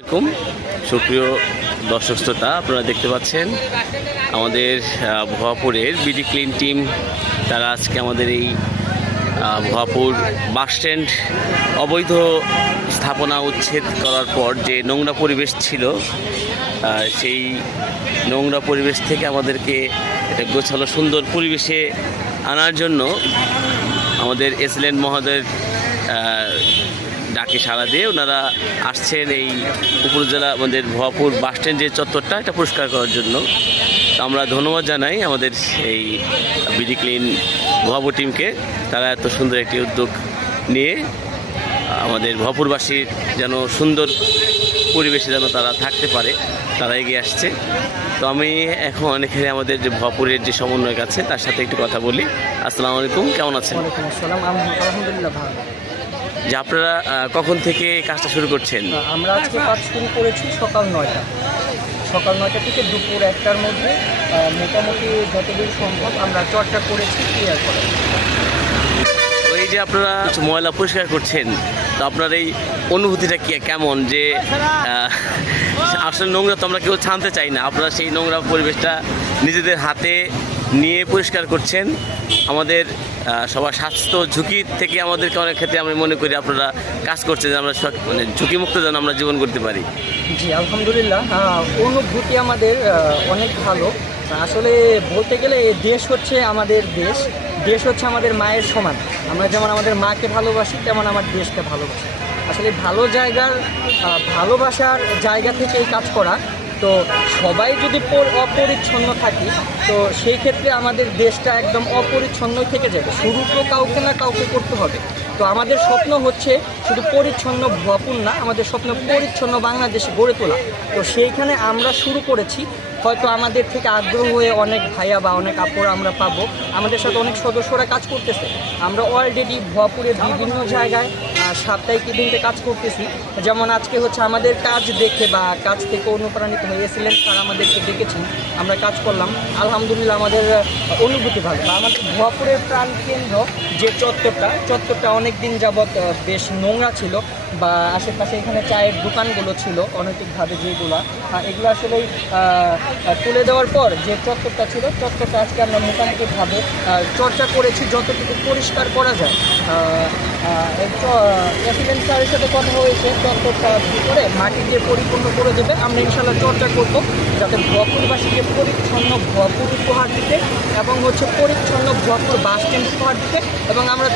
আসসালামু আলাইকুম সুপ্রিয় দর্শক শ্রোতা, আপনারা দেখতে পাচ্ছেন আমাদের ভুয়াপুরের বিডি ক্লিন টিম। তারা আজকে আমাদের এই ভুয়াপুর বাসস্ট্যান্ড অবৈধ স্থাপনা উচ্ছেদ করার পর যে নোংরা পরিবেশ ছিল, সেই নোংরা পরিবেশ থেকে আমাদেরকে একটা গোছালো সুন্দর পরিবেশে আনার জন্য আমাদের এসএলএন মহোদয়ের ডাকে সাড়া দিয়ে ওনারা আসছেন এই উপজেলা আমাদের ভুয়াপুর বাসস্ট্যান্ড যে চত্বরটা এটা পরিষ্কার করার জন্য। তো আমরা ধন্যবাদ জানাই আমাদের এই বিডি ক্লিন ভুয়াপুর টিমকে। তারা এত সুন্দর একটি উদ্যোগ নিয়ে আমাদের ভুয়াপুরবাসীর যেন সুন্দর পরিবেশে যেন তারা থাকতে পারে, তারা এগিয়ে আসছে। তো আমি এখন এখানে আমাদের যে ভুয়াপুরের যে সমন্বয়ক আছে তার সাথে একটু কথা বলি। আসসালামু আলাইকুম, কেমন আছেন? আলহামদুলিল্লাহ ভালো। যে আপনারা কখন থেকে কাজটা শুরু করছেন? আমরা আজকে কাজ শুরু করেছি সকাল 9টা থেকে দুপুর 1টার মধ্যে। মোটামুটি যতদূর সম্ভব আমরা চর্চা করেছি ক্লিয়ার করার। তো এই যে আপনারা ময়লা পরিষ্কার করছেন, তো আপনার এই অনুভূতিটা কি কেমন? যে আসলে নোংরা তো আমরা কেউ ছানতে চাই না, আপনারা সেই নোংরা পরিবেশটা নিজেদের হাতে নিয়ে পরিষ্কার করছেন। আমাদের সবার স্বাস্থ্য ঝুঁকি থেকে আমাদেরকে অনেক ক্ষেত্রে আমি মনে করি আপনারা কাজ করছেন, যে আমরা মানে ঝুঁকিমুক্ত যেন আমরা জীবন করতে পারি। জি আলহামদুলিল্লাহ, অনুভূতি আমাদের অনেক ভালো। আসলে বলতে গেলে দেশ হচ্ছে আমাদের দেশ হচ্ছে আমাদের মায়ের সমান। আমরা যেমন আমাদের মাকে ভালোবাসি, তেমন আমার দেশকে ভালোবাসি। আসলে ভালোবাসার জায়গা থেকে এই কাজ করা। তো সবাই যদি অপরিচ্ছন্ন থাকি, তো সেই ক্ষেত্রে আমাদের দেশটা একদম অপরিচ্ছন্নই থেকে যাবে। শুরু তো কাউকে না কাউকে করতে হবে। তো আমাদের স্বপ্ন হচ্ছে শুধু পরিচ্ছন্ন ভুয়াপুর না, আমাদের স্বপ্ন পরিচ্ছন্ন বাংলাদেশ গড়ে তোলা। তো সেইখানে আমরা শুরু করেছি। হয়তো আমাদের থেকে আগ্রহ হয়ে অনেক ভাইয়া বা অনেক আপুরা আমরা পাবো, আমাদের সাথে অনেক সদস্যরা কাজ করতেছে। আমরা অলরেডি ভুয়াপুরের বিভিন্ন জায়গায় সাপ্তাহিক ইভেন্টে কাজ করতেছি। যেমন আজকে হচ্ছে আমাদের কাজ দেখে বা কাজ থেকে অনুপ্রাণিত হয়ে এসএলএন স্যার আমাদেরকে ডেকেছেন, আমরা কাজ করলাম। আলহামদুলিল্লাহ আমাদের অনুভূতি ভালো। বা আমাদের ভুয়াপুরের প্রাণকেন্দ্র যে চত্বরটা অনেক দিন যাবৎ বেশ নোংরা ছিল, বা আশেপাশে এখানে চায়ের দোকানগুলো ছিল অনৈতিকভাবে, যেগুলো এগুলো আসলেই তুলে দেওয়ার পর যে চত্বরটা ছিল, চত্বরটা আজকে আমরা মোটামুটিভাবে চর্চা করেছি যতটুকু পরিষ্কার করা যায়। এসএলএন স্যারের সাথে কথা হয়েছে, চত্বরটা ভিতরে মাটি দিয়ে পরিপূর্ণ করে দেবে। আমরা ইনশাল্লাহ চর্চা করব যাতে ভুয়াপুরবাসীকে পরিচ্ছন্ন ভুয়াপুর উপহার দিতে এবং হচ্ছে পরিচ্ছন্ন ভুয়াপুর বাস স্ট্যান্ড উপহার দিতে। এবং আমরা